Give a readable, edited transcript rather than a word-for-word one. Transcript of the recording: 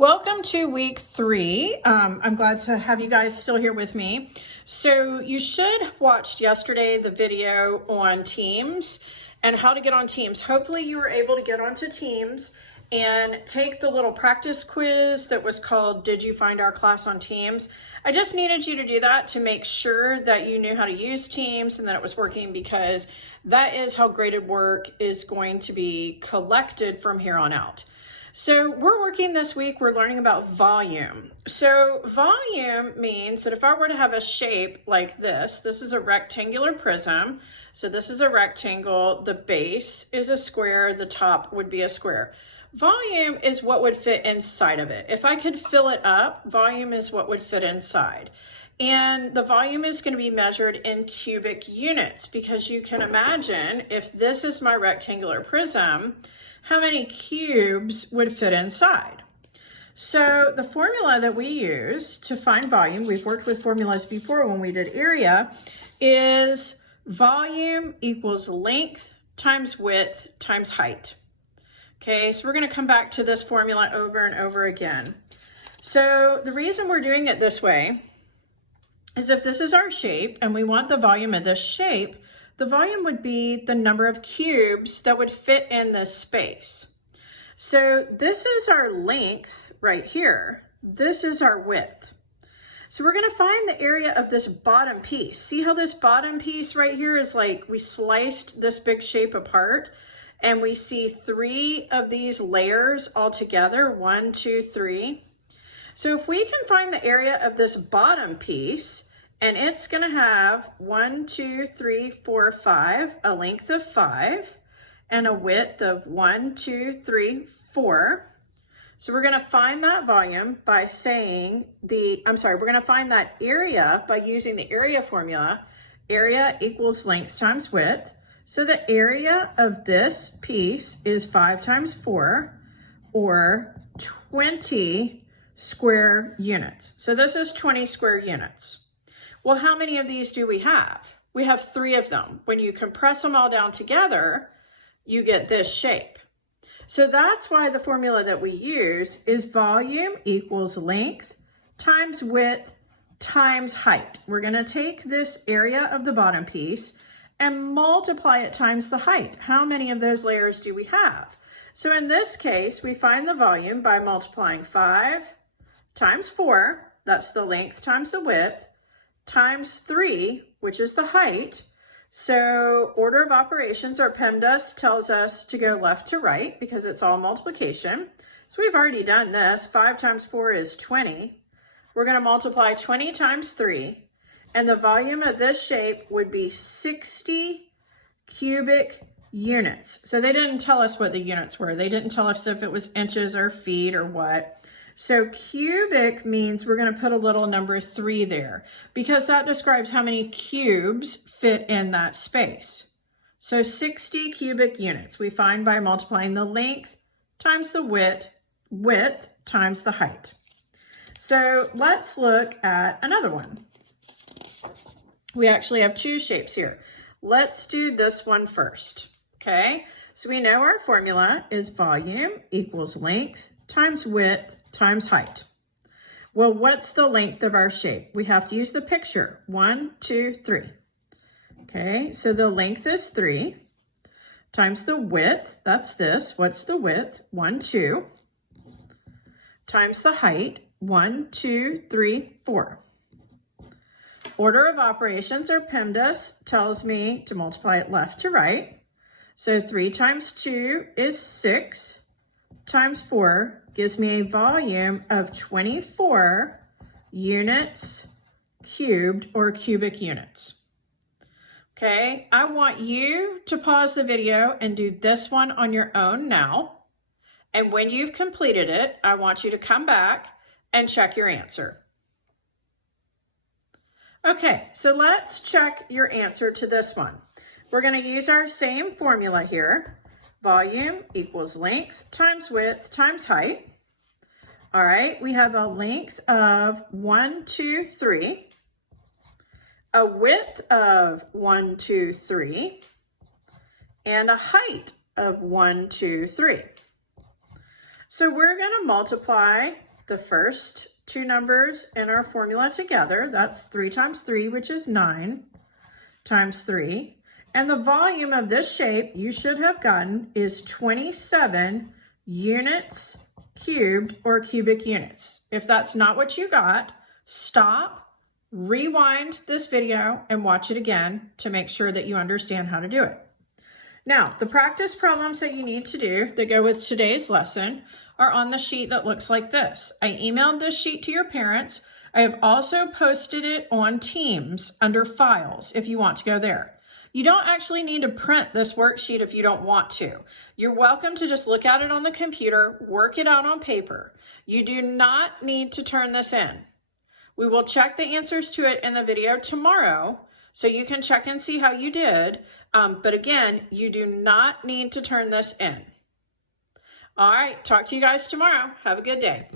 Welcome to week 3. I'm glad to have you guys still here with me. So you should have watched yesterday the video on Teams and how to get on Teams. Hopefully you were able to get onto Teams and take the little practice quiz that was called Did You Find Our Class on Teams? I just needed you to do that to make sure that you knew how to use Teams and that it was working, because that is how graded work is going to be collected from here on out. So we're working this week, we're learning about volume. So volume means that if I were to have a shape like this is a rectangular prism. So this is a rectangle, the base is a square, the top would be a square. Volume is what would fit inside of it. If I could fill it up, volume is what would fit inside. And the volume is going to be measured in cubic units, because you can imagine if this is my rectangular prism, how many cubes would fit inside. So the formula that we use to find volume, we've worked with formulas before when we did area, is volume equals length times width times height. Okay, so we're going to come back to this formula over and over again. So the reason we're doing it this way is if this is our shape and we want the volume of this shape, the volume would be the number of cubes that would fit in this space. So this is our length right here. This is our width. So we're going to find the area of this bottom piece. See how this bottom piece right here is like we sliced this big shape apart, and we see 3 of these layers all together, 1, 2, 3. So if we can find the area of this bottom piece, and it's going to have 1, 2, 3, 4, 5, a length of 5, and a width of 1, 2, 3, 4. So we're going to find that volume by saying we're going to find that area by using the area formula. Area equals length times width. So the area of this piece is 5 times 4, or 20 square units. So this is 20 square units. Well, how many of these do we have? We have 3 of them. When you compress them all down together, you get this shape. So that's why the formula that we use is volume equals length times width times height. We're going to take this area of the bottom piece and multiply it times the height. How many of those layers do we have? So in this case, we find the volume by multiplying 5 times 4, that's the length times the width, times 3, which is the height. So order of operations, or PEMDAS, tells us to go left to right because it's all multiplication. So we've already done this. 5 times 4 is 20. We're going to multiply 20 times 3, and the volume of this shape would be 60 cubic units. So they didn't tell us what the units were. They didn't tell us if it was inches or feet or what. So cubic means we're going to put a little number 3 there, because that describes how many cubes fit in that space. So 60 cubic units we find by multiplying the length times the width times the height. So let's look at another one. We actually have 2 shapes here. Let's do this one first. Okay, so we know our formula is volume equals length times width times height. Well, what's the length of our shape? We have to use the picture. 1, 2, 3. Okay, so the length is 3 times the width, that's this. What's the width? 1, 2. Times the height, 1, 2, 3, 4. Order of operations, or PEMDAS, tells me to multiply it left to right. So 3 times 2 is 6, times 4 gives me a volume of 24 units cubed, or cubic units. Okay, I want you to pause the video and do this one on your own now. And when you've completed it, I want you to come back and check your answer. Okay, so let's check your answer to this one. We're going to use our same formula here. Volume equals length times width times height. All right, we have a length of 1, 2, 3, a width of 1, 2, 3, and a height of 1, 2, 3. So we're going to multiply the first two numbers in our formula together. That's 3 times 3, which is 9 times 3. And the volume of this shape you should have gotten is 27 units cubed or cubic units. If that's not what you got, stop, rewind this video and watch it again to make sure that you understand how to do it. Now, the practice problems that you need to do that go with today's lesson are on the sheet that looks like this. I emailed this sheet to your parents. I have also posted it on Teams under Files if you want to go there. You don't actually need to print this worksheet if you don't want to. You're welcome to just look at it on the computer, work it out on paper. You do not need to turn this in. We will check the answers to it in the video tomorrow, so you can check and see how you did. But again, you do not need to turn this in. All right, talk to you guys tomorrow. Have a good day.